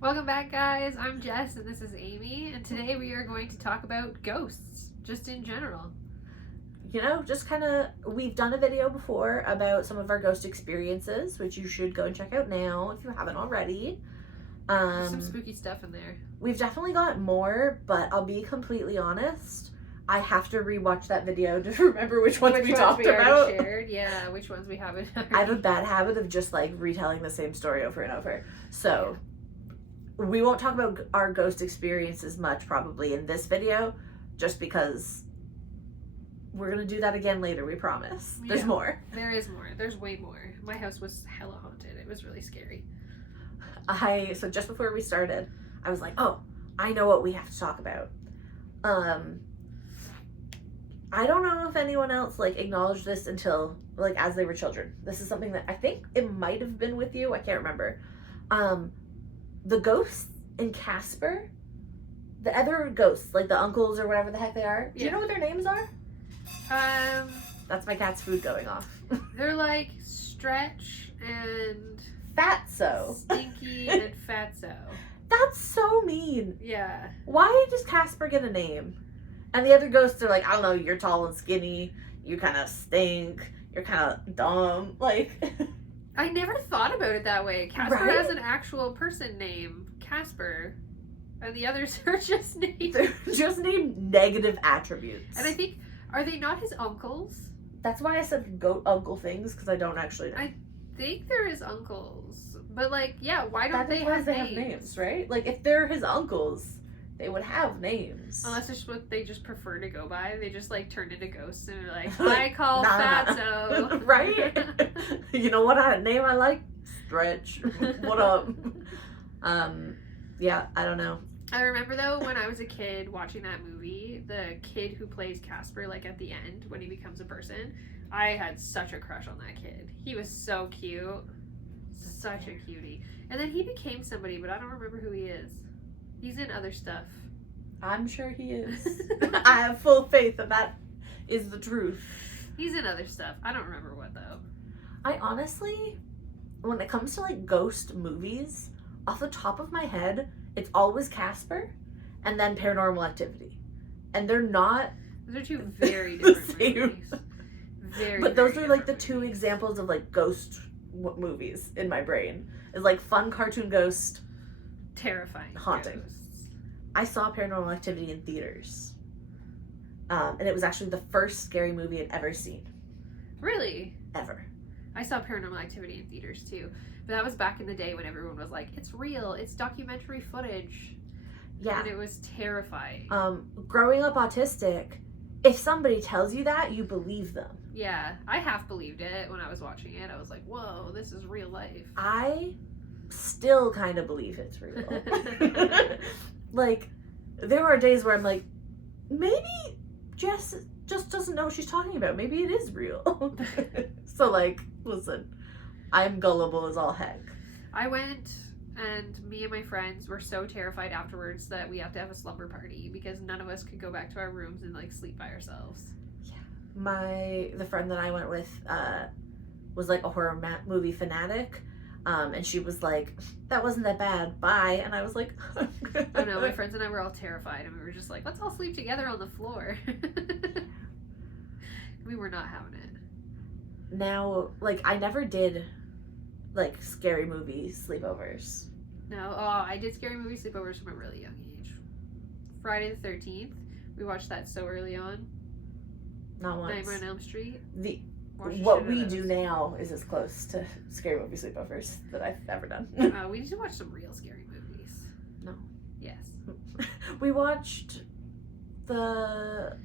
Welcome back, guys. I'm Jess, and this is Amy, and today we are going to talk about ghosts, just in general. You know, just kind of, we've done a video before about some of our ghost experiences, which you should go and check out now if you haven't already. There's some spooky stuff in there. We've definitely got more, but I'll be completely honest, I have to rewatch that video to remember which ones we talked about. Shared. Yeah, which ones we haven't. I have a bad habit of just like retelling the same story over and over. So we won't talk about our ghost experiences much probably in this video, just because we're gonna do that again later, we promise. There's more. There is more. There's way more. My house was hella haunted. It was really scary. So just before we started, I was like, oh, I know what we have to talk about. I don't know if anyone else like acknowledged this until like as they were children. This is something that I think it might have been with you. I can't remember. The ghosts in Casper, the other ghosts, like the uncles or whatever the heck they are. Do you know what their names are? That's my cat's food going off. They're like Stretch and Fatso. Stinky and Fatso. That's so mean. Yeah. Why does Casper get a name? And the other ghosts are like, I don't know, you're tall and skinny, you kind of stink, you're kind of dumb. Like, I never thought about it that way. Casper Right? has an actual person name, Casper, and the others are just named. They're just named negative attributes. And I think, are they not his uncles? That's why I said goat uncle things, because I don't actually know. I think they're his uncles. But, like, yeah, why don't That they implies have names? right? Like, if they're his uncles, they would have names. Unless it's what they just prefer to go by. They just, like, turned into ghosts and are like, Like, I call nah. Fatso. Right? You know what name I like? Stretch. What up? Yeah, I don't know. I remember, though, when I was a kid watching that movie, the kid who plays Casper, like, at the end, when he becomes a person, I had such a crush on that kid. He was so cute. Such a cutie. And then he became somebody, but I don't remember who he is. He's in other stuff. I'm sure he is. I have full faith that is the truth. He's in other stuff. I don't remember what, though. I honestly, when it comes to like ghost movies, off the top of my head, it's always Casper and then Paranormal Activity. And they're not... Those are two very different same. movies. But those very are like the different two movies. examples of like ghost movies in my brain. It's like fun cartoon ghost. Terrifying. Haunting. Ghosts. I saw Paranormal Activity in theaters. And it was actually the first scary movie I'd ever seen. Really? Ever. I saw Paranormal Activity in theaters too. But that was back in the day when everyone was like, it's real, it's documentary footage. Yeah. And it was terrifying. Growing up autistic, if somebody tells you that, you believe them. Yeah, I half believed it when I was watching it. I was like, whoa, this is real life. I still kind of believe it's real. Like, there are days where I'm like, maybe Jess just doesn't know what she's talking about. Maybe it is real. So, like, listen, I'm gullible as all heck. I went, and me and my friends were so terrified afterwards that we have to have a slumber party because none of us could go back to our rooms and like sleep by ourselves. The friend that I went with was like a horror movie fanatic, and she was like, that wasn't that bad, bye. And I was like, I know, my friends and I were all terrified, and we were just like, let's all sleep together on the floor. We were not having it. Now, like, I never did like scary movie sleepovers. No, I did scary movie sleepovers from a really young age. Friday the 13th, we watched that so early on. Not once. Nightmare on Elm Street. What we do now is as close to scary movie sleepovers that I've ever done. We need to watch some real scary movies. No. Yes. We watched the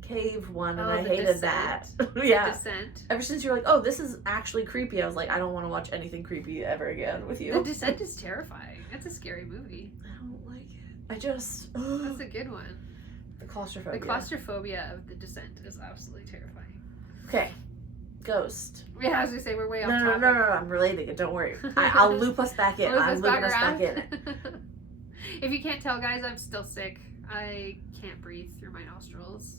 cave one, and I The hated Descent. that. Yeah. Descent. Ever since you're like, oh, this is actually creepy, I was like, I don't want to watch anything creepy ever again with you. The Descent is terrifying. It's a scary movie. I don't like it. I just... That's a good one. The claustrophobia. The claustrophobia of The Descent is absolutely terrifying. Okay. Ghost. Yeah, as we say, we're way off No, topic. no, I'm relating it. Don't worry. I'll loop us back in. I'm looping us back in. If you can't tell, guys, I'm still sick. I can't breathe through my nostrils.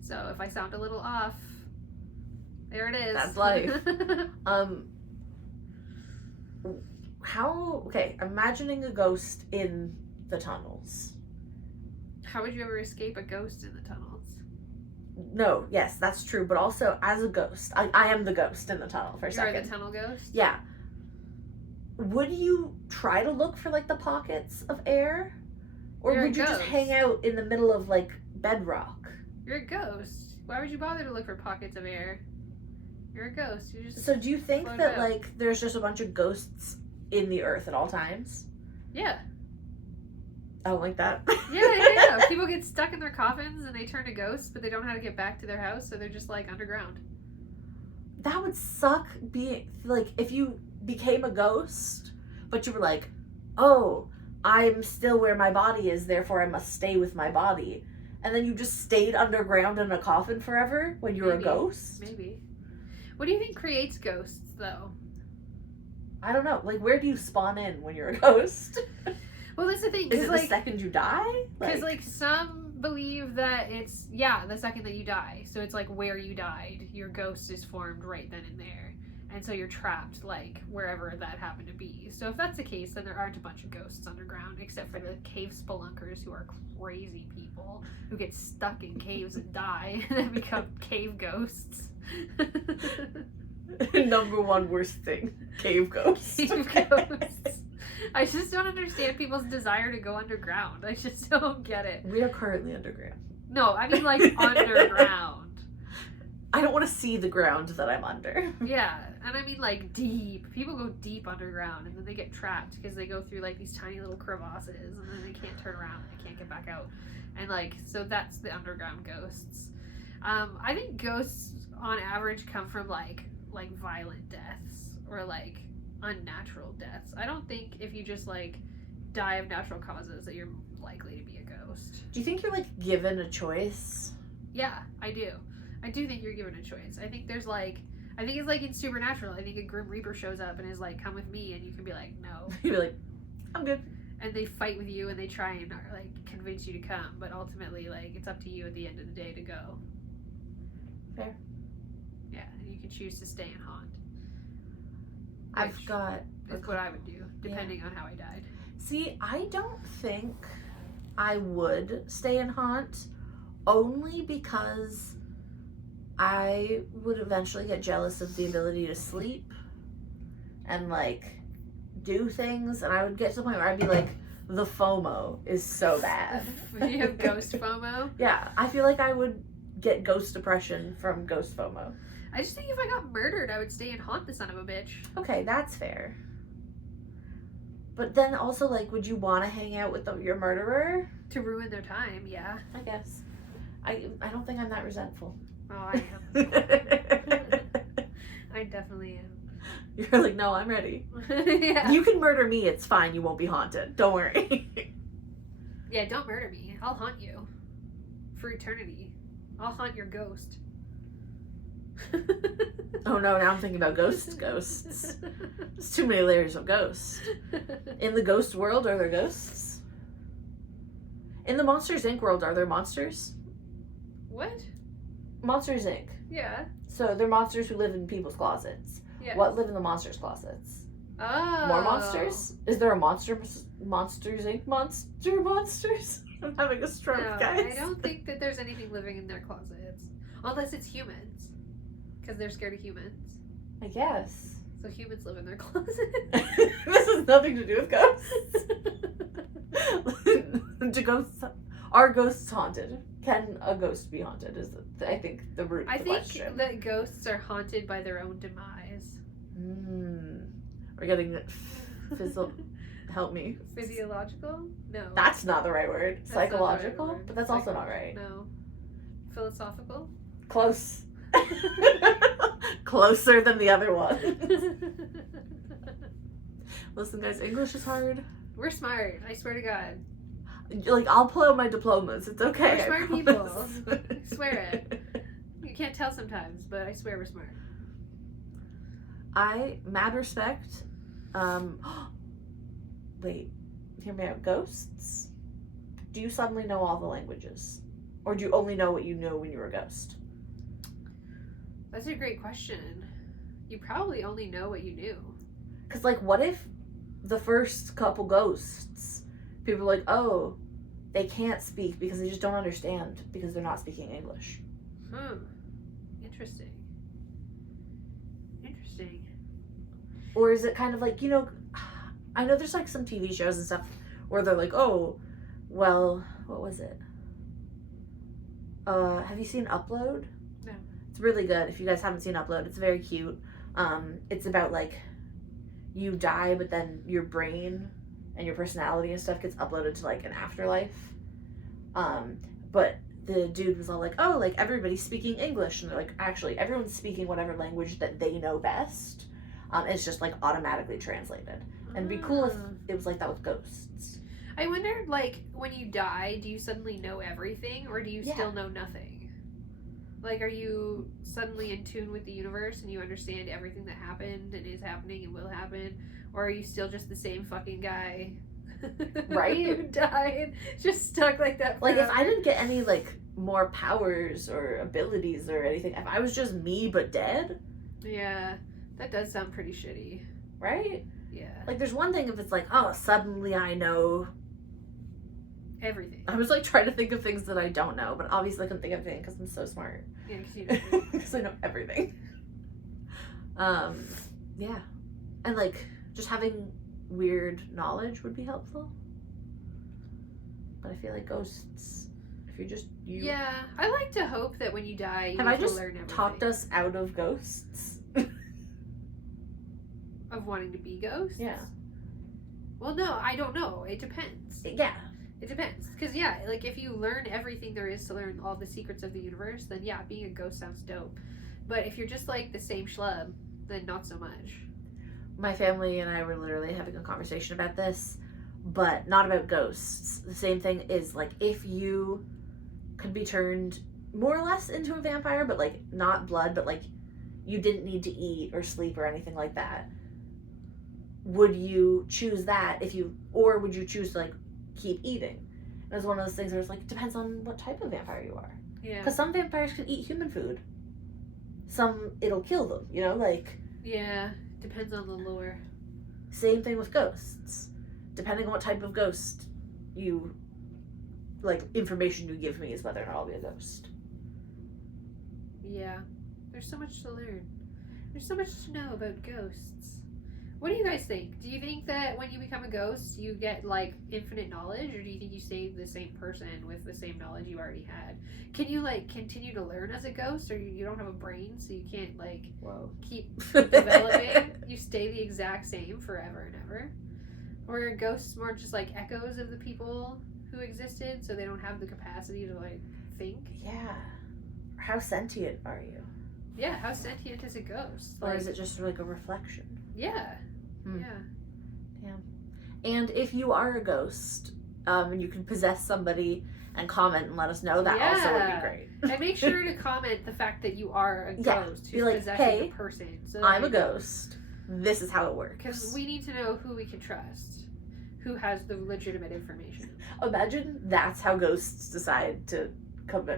So if I sound a little off, there it is. That's life. Okay, imagining a ghost in the tunnels. How would you ever escape a ghost in the tunnels? No, yes, that's true, but also as a ghost. I am the ghost in the tunnel for a second. You're the tunnel ghost? Yeah. Would you try to look for, like, the pockets of air? Or You're a would you just ghost. hang out in the middle of, like, bedrock? You're a ghost. Why would you bother to look for pockets of air? You're a ghost. You just So do you think float that, out. like, there's just a bunch of ghosts in the earth at all times? Yeah. I don't like that. Yeah. People get stuck in their coffins and they turn to ghosts, but they don't know how to get back to their house, so they're just, like, underground. That would suck being, like, if you became a ghost, but you were like, oh, I'm still where my body is, therefore I must stay with my body. And then you just stayed underground in a coffin forever when you're a ghost? Maybe. What do you think creates ghosts, though? I don't know. Like, where do you spawn in when you're a ghost? Well, that's the thing. Is it like, the second you die? Because, like, some believe that it's, the second that you die. So it's, like, where you died. Your ghost is formed right then and there. And so you're trapped, like, wherever that happened to be. So if that's the case, then there aren't a bunch of ghosts underground, except for the cave spelunkers who are crazy people who get stuck in caves and die and then become cave ghosts. Number one worst thing. Cave ghosts. Cave ghosts. I just don't understand people's desire to go underground. I just don't get it. We are currently underground. No, I mean, like, underground. I don't want to see the ground that I'm under. Yeah, and I mean, like, deep. People go deep underground, and then they get trapped because they go through, like, these tiny little crevasses, and then they can't turn around, and they can't get back out. And, like, so that's the underground ghosts. I think ghosts, on average, come from, like violent deaths, or, like, unnatural deaths. I don't think if you just, like, die of natural causes that you're likely to be a ghost. Do you think you're, like, given a choice? Yeah, I do. I do think you're given a choice. I think there's, like, I think it's like in Supernatural. I think a Grim Reaper shows up and is like, come with me, and you can be like, no. You'd be like, I'm good. And they fight with you and they try and, like, convince you to come, but ultimately, like, it's up to you at the end of the day to go. Fair. Yeah, and you can choose to stay and haunt. I've got... That's what I would do, depending on how I died. See, I don't think I would stay and haunt, only because I would eventually get jealous of the ability to sleep and, like, do things, and I would get to the point where I'd be like, the FOMO is so bad. You have ghost FOMO? Yeah, I feel like I would get ghost depression from ghost FOMO. I just think if I got murdered, I would stay and haunt the son of a bitch. Okay, that's fair. But then also, like, would you want to hang out with your murderer? To ruin their time, yeah. I guess. I don't think I'm that resentful. Oh, I am. I definitely am. You're like, no, I'm ready. Yeah. You can murder me, it's fine, you won't be haunted. Don't worry. Yeah, don't murder me. I'll haunt you. For eternity. I'll haunt your ghost. Oh no, now I'm thinking about ghosts. There's too many layers of ghosts. In the ghost world, are there ghosts? In the Monsters, Inc. world, are there monsters? What? Monsters, Inc. Yeah. So they're monsters who live in people's closets. Yeah. What live in the monsters' closets? Oh. More monsters? Is there a Monsters, Inc. Monsters? I'm having a stroke, No, guys. I don't think that there's anything living in their closets. Unless it's humans. Because they're scared of humans. I guess. So humans live in their closets. This has nothing to do with ghosts. Do ghosts... Are ghosts haunted? Can a ghost be haunted? Is, I think, the root of the question. I think that ghosts are haunted by their own demise. We're getting help me. Physiological? No. That's not the right word. That's not the right Psychological? word. But that's also not right. No. Philosophical? Close. Closer than the other one. Listen, guys, English is hard. We're smart. I swear to God. Like, I'll pull out my diplomas. It's okay. We're smart people. I swear it. You can't tell sometimes, but I swear we're smart. Mad respect. Wait, hear me out. Ghosts? Do you suddenly know all the languages? Or do you only know what you know when you were a ghost? That's a great question. You probably only know what you knew. Because, like, what if the first couple ghosts, people are like, oh, they can't speak because they just don't understand because they're not speaking English. Interesting. Or is it kind of like, you know, I know there's like some TV shows and stuff where they're like, oh, well, what was it? Have you seen Upload? No. It's really good. If you guys haven't seen Upload, it's very cute. It's about like you die, but then your brain and your personality and stuff gets uploaded to like an afterlife. But the dude was all like, oh, like everybody's speaking English. And they're like, actually, everyone's speaking whatever language that they know best. It's just like automatically translated. And it'd be cool if it was like that with ghosts. I wonder, like, when you die, do you suddenly know everything, or do you still know nothing? Like, are you suddenly in tune with the universe and you understand everything that happened and is happening and will happen? Or are you still just the same fucking guy? Right? Who died, just stuck like that forever? Like, if I didn't get any, like, more powers or abilities or anything, if I was just me but dead... Yeah, that does sound pretty shitty. Right? Yeah. Like, there's one thing if it's like, oh, suddenly I know... everything. I was, like, trying to think of things that I don't know, but obviously I couldn't think of anything because I'm so smart. Yeah, because you know. Because I know everything. Yeah. And, like, just having weird knowledge would be helpful. But I feel like ghosts, if you're just you... Yeah, I like to hope that when you die, you Have I get to just learn everything. talked us out of ghosts? Of wanting to be ghosts? Yeah. Well, no, I don't know. It depends. Yeah. It depends. Because, yeah, like, if you learn everything there is to learn all the secrets of the universe, then, yeah, being a ghost sounds dope. But if you're just, like, the same schlub, then not so much. My family and I were literally having a conversation about this, but not about ghosts. The same thing is, like, if you could be turned more or less into a vampire, but, like, not blood, but, like, you didn't need to eat or sleep or anything like that, would you choose that or would you choose to, like, keep eating? And it was one of those things where it's like, it depends on what type of vampire you are. Yeah. Because some vampires can eat human food. Some, it'll kill them, you know, like... Yeah, depends on the lore. Same thing with ghosts. Depending on what type of ghost you, like, information you give me is whether or not I'll be a ghost. Yeah. There's so much to learn. There's so much to know about ghosts. What do you guys think? Do you think that when you become a ghost, you get, like, infinite knowledge? Or do you think you stay the same person with the same knowledge you already had? Can you, like, continue to learn as a ghost? Or you don't have a brain, so you can't, like, keep developing? You stay the exact same forever and ever? Or are ghosts more just, like, echoes of the people who existed, so they don't have the capacity to, like, think? Yeah. How sentient are you? Yeah, how sentient is a ghost? Or Like, is it just, like, a reflection? Yeah. Hmm. Yeah. And if you are a ghost, and you can possess somebody and comment and let us know, that also would be great. And make sure to comment the fact that you are a ghost Be who's like, possessing hey, a person. So I'm a ghost. This is how it works. Because we need to know who we can trust, who has the legitimate information. Imagine that's how ghosts decide to come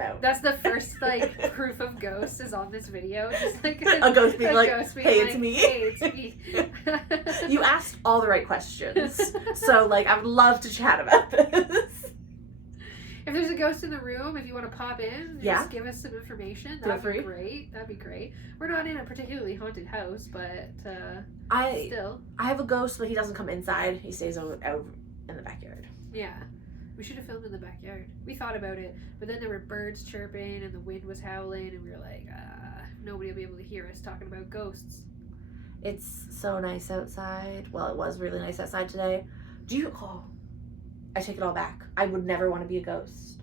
out. That's the first, like, proof of ghosts is on this video. Just like a ghost being like, ghost being hey, like, it's me. Hey, it's me. You asked all the right questions. So, like, I would love to chat about this. If there's a ghost in the room, if you want to pop in, just give us some information. That'd be great. That'd be great. We're not in a particularly haunted house, but still. I have a ghost, but he doesn't come inside. He stays out in the backyard. Yeah. We should have filmed in the backyard. We thought about it, but then there were birds chirping and the wind was howling, and we were like, nobody will be able to hear us talking about ghosts. It's so nice outside. Well, it was really nice outside today. I take it all back. I would never want to be a ghost.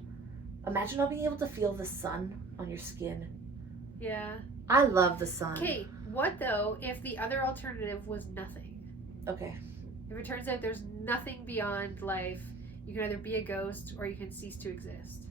Imagine not being able to feel the sun on your skin. Yeah. I love the sun. Okay, what though if the other alternative was nothing? Okay. If it turns out there's nothing beyond life, you can either be a ghost or you can cease to exist.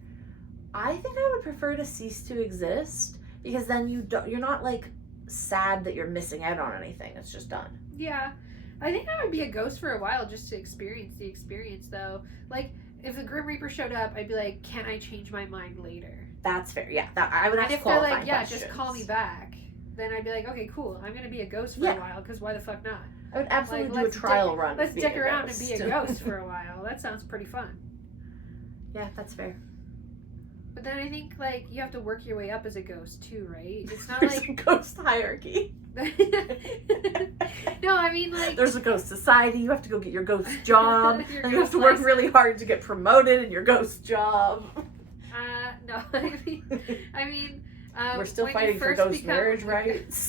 I think I would prefer to cease to exist because then you're not like sad that you're missing out on anything. It's just done. Yeah. I think I would be a ghost for a while just to experience the experience though. Like if the Grim Reaper showed up, I'd be like, can I change my mind later? That's fair. Yeah. I would have and to if they're qualify like, yeah, questions. just call me back. then I'd be like, okay, cool. I'm gonna be a ghost for Yeah. a while, because why the fuck not? I would absolutely Like, do a let's trial run. Let's of being dick a around ghost. and be a ghost for a while. That sounds pretty fun. Yeah, that's fair. But then I think, like, you have to work your way up as a ghost, too, right? It's not There's like... a ghost hierarchy. No, I mean, like... There's a ghost society. You have to go get your ghost job. Your and you have ghost to work license. really hard to get promoted in your ghost job. No, I mean... We're still when fighting you for first ghost become marriage a rights.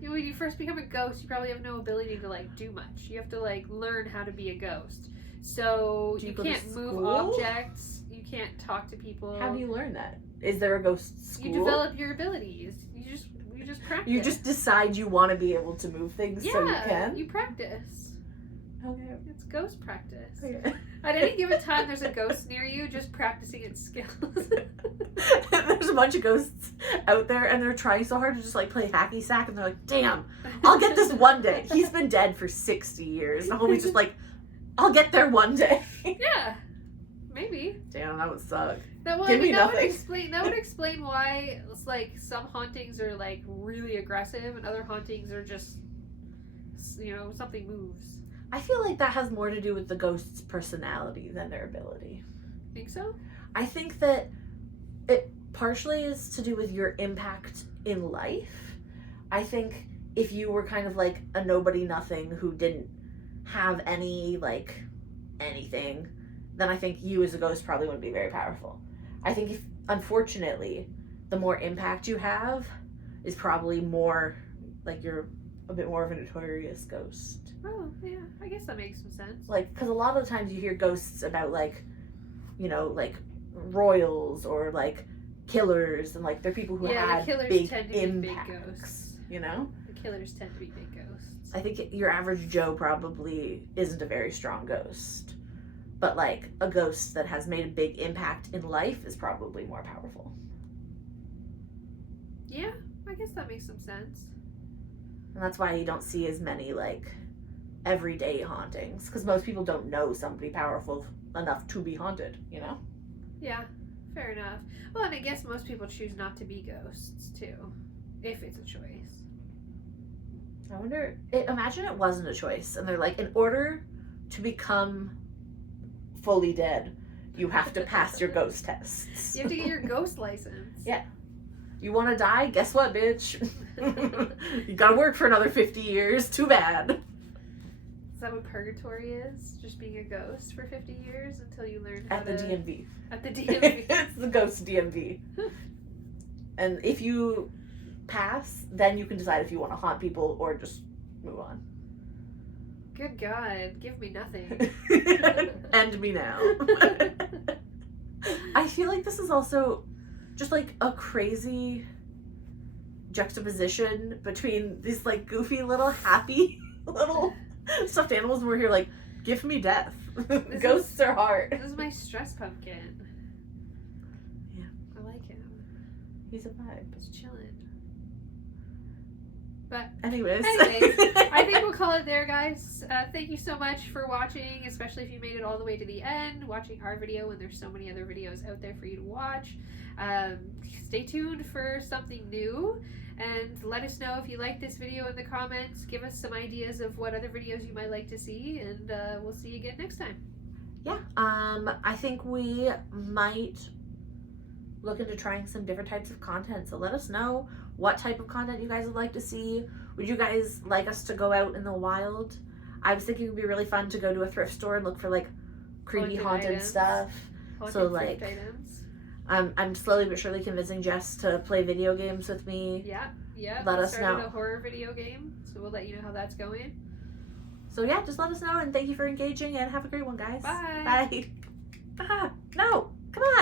When you first become a ghost, you probably have no ability to, like, do much. You have to, like, learn how to be a ghost. So Do you you go to can't move school? objects. You can't talk to people. How do you learn that? Is there a ghost school? You develop your abilities. You just practice. You just decide you want to be able to move things so you can? you practice. Okay. It's ghost practice. Okay. At any given time, there's a ghost near you, just practicing its skills. There's a bunch of ghosts out there and they're trying so hard to just like play hacky sack and they're like, damn, I'll get this one day. He's been dead for 60 years. And homie's just like, I'll get there one day. Yeah, maybe. Damn, that would suck. That, well, Give I mean, me that nothing. would explain why it's like some hauntings are like really aggressive and other hauntings are just, you know, something moves. I feel like that has more to do with the ghost's personality than their ability. Think so? I think that it partially is to do with your impact in life. I think if you were kind of like a nobody nothing who didn't have any, like, anything, then I think you as a ghost probably wouldn't be very powerful. I think if, unfortunately, the more impact you have is probably more, like, you're a bit more of a notorious ghost. Oh, yeah. I guess that makes some sense. Like, because a lot of the times you hear ghosts about, like, you know, like, royals or, like, killers, and, like, they're people who had the killers big tend to be impacts, big ghosts. you know? The killers tend to be big ghosts. I think your average Joe probably isn't a very strong ghost. But, like, a ghost that has made a big impact in life is probably more powerful. Yeah, I guess that makes some sense. And that's why you don't see as many, like, everyday hauntings. Because most people don't know somebody powerful enough to be haunted, you know? Yeah, fair enough. Well, and I guess most people choose not to be ghosts, too. If it's a choice. I wonder, imagine it wasn't a choice. And they're like, in order to become fully dead, you have to pass your ghost tests. You have to get your ghost license. Yeah. You want to die? Guess what, bitch? You gotta work for another 50 years. Too bad. Is that what purgatory is? Just being a ghost for 50 years until you learn how At the DMV. At the DMV. It's the ghost DMV. And if you pass, then you can decide if you want to haunt people or just move on. Good God, give me nothing. End me now. I feel like this is also just like a crazy juxtaposition between these like goofy little happy little stuffed animals, and we're here like, give me death. Ghosts are hard. This is my stress pumpkin. Yeah. I like him. He's a vibe. He's chilling. But Anyways, I think we'll call it there, guys. Thank you so much for watching, especially if you made it all the way to the end, watching our video when there's so many other videos out there for you to watch. Stay tuned for something new, and let us know if you like this video in the comments. Give us some ideas of what other videos you might like to see, and we'll see you again next time. yeah, I think we might look into trying some different types of content, so let us know what type of content you guys would like to see. Would you guys like us to go out in the wild? I was thinking it would be really fun to go to a thrift store and look for like creepy haunted items. stuff. Haunted So, thrift like, items. I'm slowly but surely convincing Jess to play video games with me. Yeah. Let we us started know. a horror video game, so we'll let you know how that's going. So yeah, just let us know, and thank you for engaging, and have a great one, guys. Bye. Bye. Ah, no, come on.